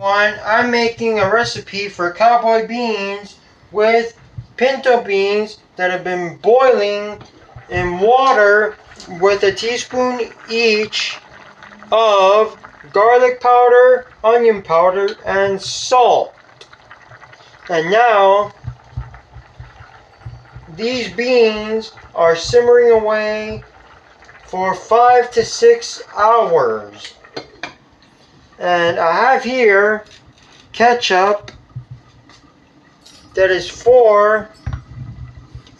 I'm making a recipe for cowboy beans with pinto beans that have been boiling in water with a teaspoon each of garlic powder, onion powder, and salt. And now these beans are simmering away for 5 to 6 hours. And I have here ketchup that is for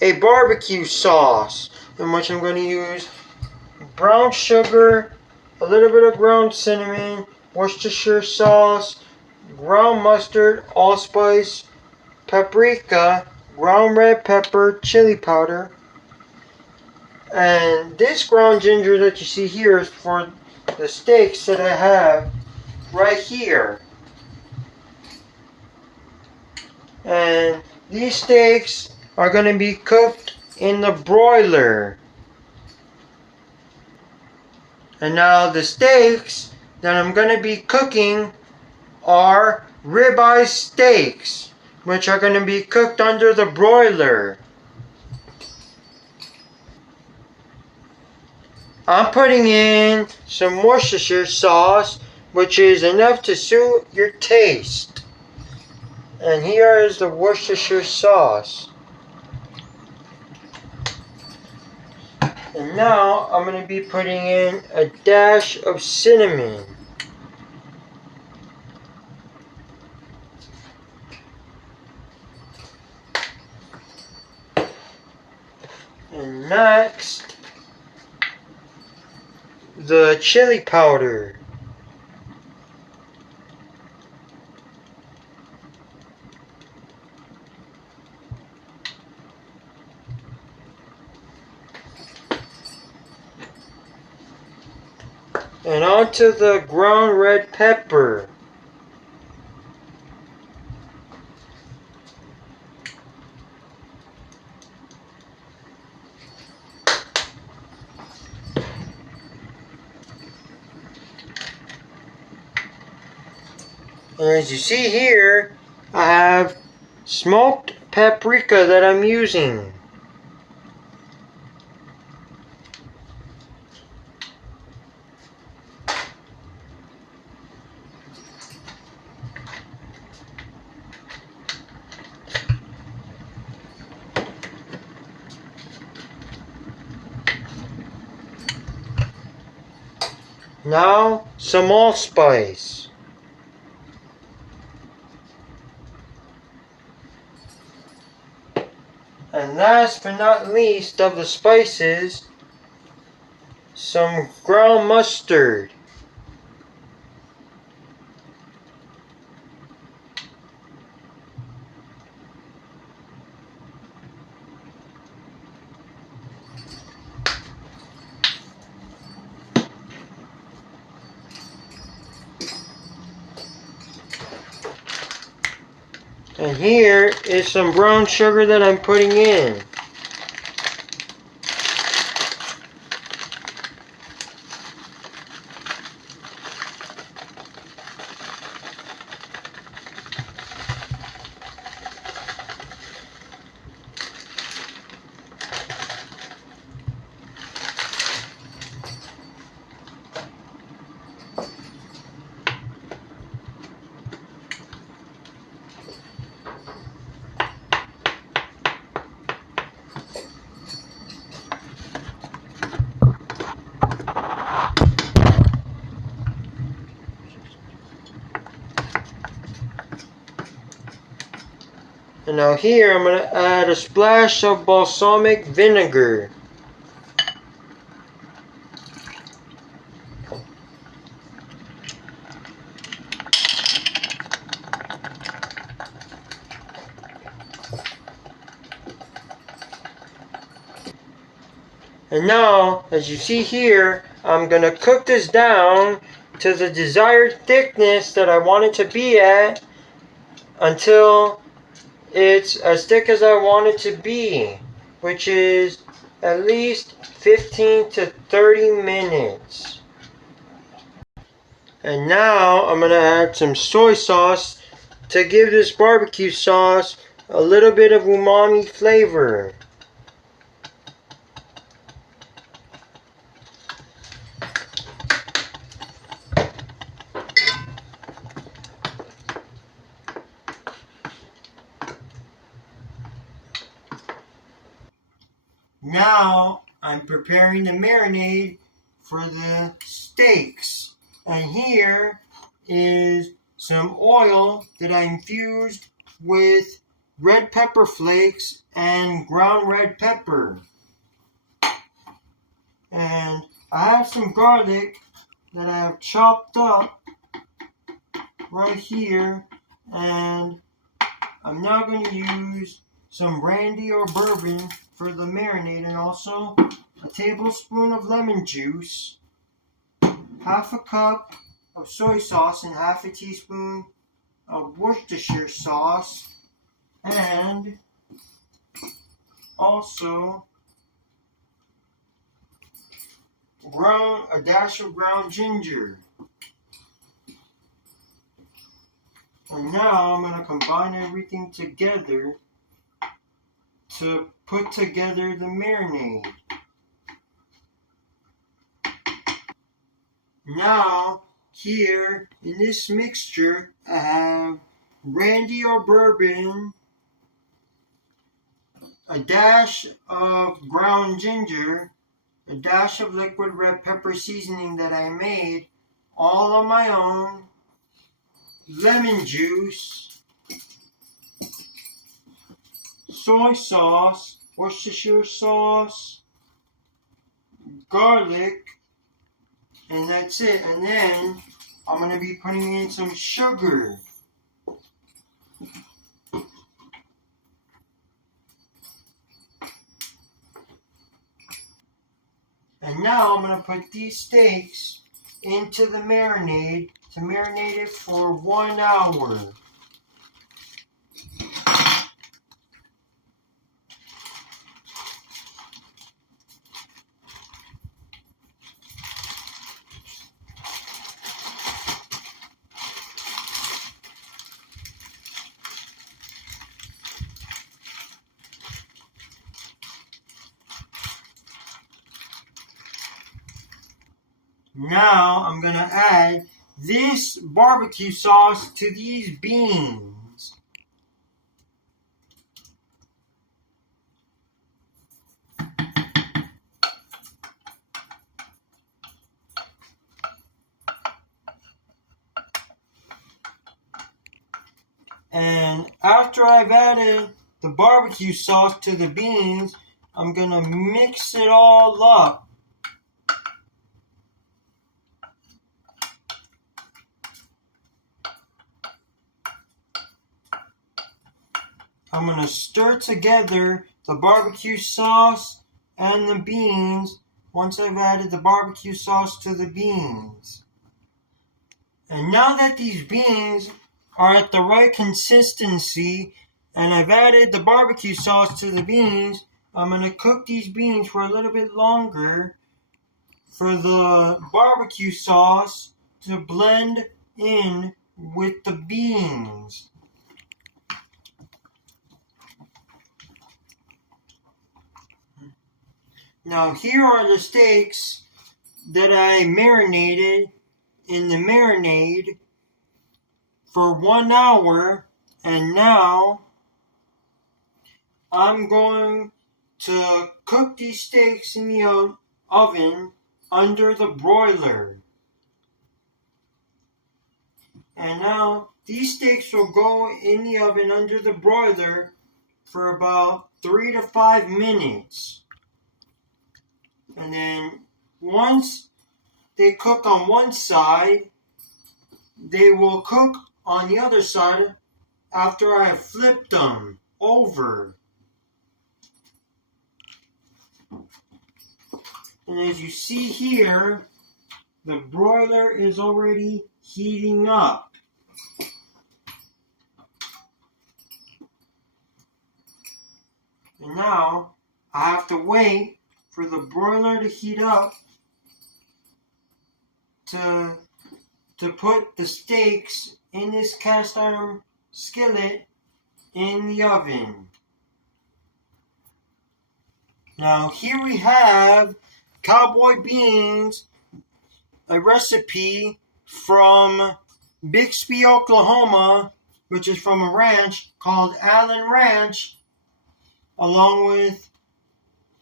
a barbecue sauce, in which I'm going to use brown sugar, a little bit of ground cinnamon, Worcestershire sauce, ground mustard, allspice, paprika, ground red pepper, chili powder, and this ground ginger that you see here is for the steaks that I have right here. And these steaks are going to be cooked in the broiler. And now the steaks that I'm going to be cooking are ribeye steaks, which are going to be cooked under the broiler. I'm putting in some Worcestershire sauce, which is enough to suit your taste. And here is the Worcestershire sauce. And now I'm going to be putting in a dash of cinnamon. And next, the chili powder. And onto the ground red pepper. And as you see here, I have smoked paprika that I'm using. Now, some allspice. And last but not least of the spices, some ground mustard. And here is some brown sugar that I'm putting in. And now here I'm going to add a splash of balsamic vinegar. And now, as you see here, I'm going to cook this down to the desired thickness that I want it to be at until it's as thick as I want it to be, which is at least 15 to 30 minutes. And now I'm going to add some soy sauce to give this barbecue sauce a little bit of umami flavor. Now I'm preparing the marinade for the steaks. And here is some oil that I infused with red pepper flakes and ground red pepper. And I have some garlic that I have chopped up right here. And I'm now going to use some brandy or bourbon for the marinade, and also a tablespoon of lemon juice, half a cup of soy sauce, and half a teaspoon of Worcestershire sauce, and also a dash of ground ginger. And now I'm going to combine everything together to put together the marinade. Now, here in this mixture, I have brandy or bourbon, a dash of ground ginger, a dash of liquid red pepper seasoning that I made all on my own, lemon juice, soy sauce, Worcestershire sauce, garlic, and that's it. And then I'm going to be putting in some sugar. And now I'm going to put these steaks into the marinade to marinate it for 1 hour. Now I'm going to add this barbecue sauce to these beans. And after I've added the barbecue sauce to the beans, I'm going to mix it all up. I'm going to stir together the barbecue sauce and the beans once I've added the barbecue sauce to the beans. And now that these beans are at the right consistency and I've added the barbecue sauce to the beans, I'm going to cook these beans for a little bit longer for the barbecue sauce to blend in with the beans. Now here are the steaks that I marinated in the marinade for 1 hour, and now I'm going to cook these steaks in the oven under the broiler. And now these steaks will go in the oven under the broiler for about 3 to 5 minutes. And then once they cook on one side, they will cook on the other side after I have flipped them over. And as you see here, the broiler is already heating up. And now I have to wait for the broiler to heat up to to put the steaks in this cast iron skillet in the oven. Now here we have Cowboy Beans, a recipe from Bixby, Oklahoma, which is from a ranch called Allen Ranch, along with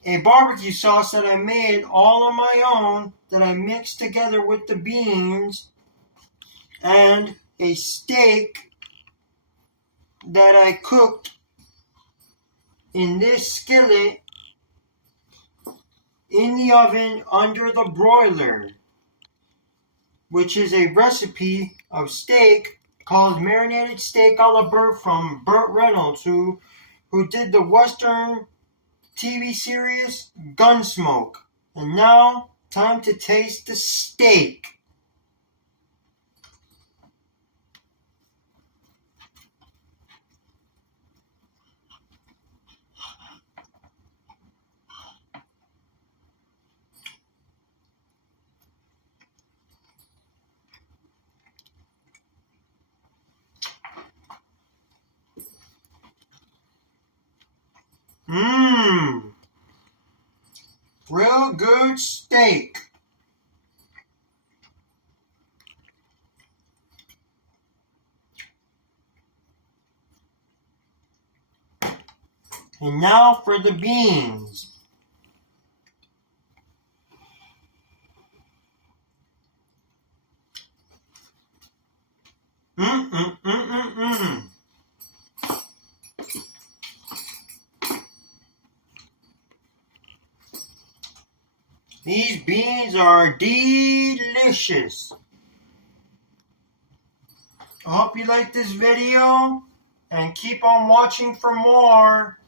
a barbecue sauce that I made all on my own that I mixed together with the beans, and a steak that I cooked in this skillet in the oven under the broiler, which is a recipe of steak called marinated steak a la Burt from Burt Reynolds, who did the Western TV series Gunsmoke. And now, time to taste the steak. Real good steak. And now for the beans. These beans are delicious. I hope you like this video and keep on watching for more.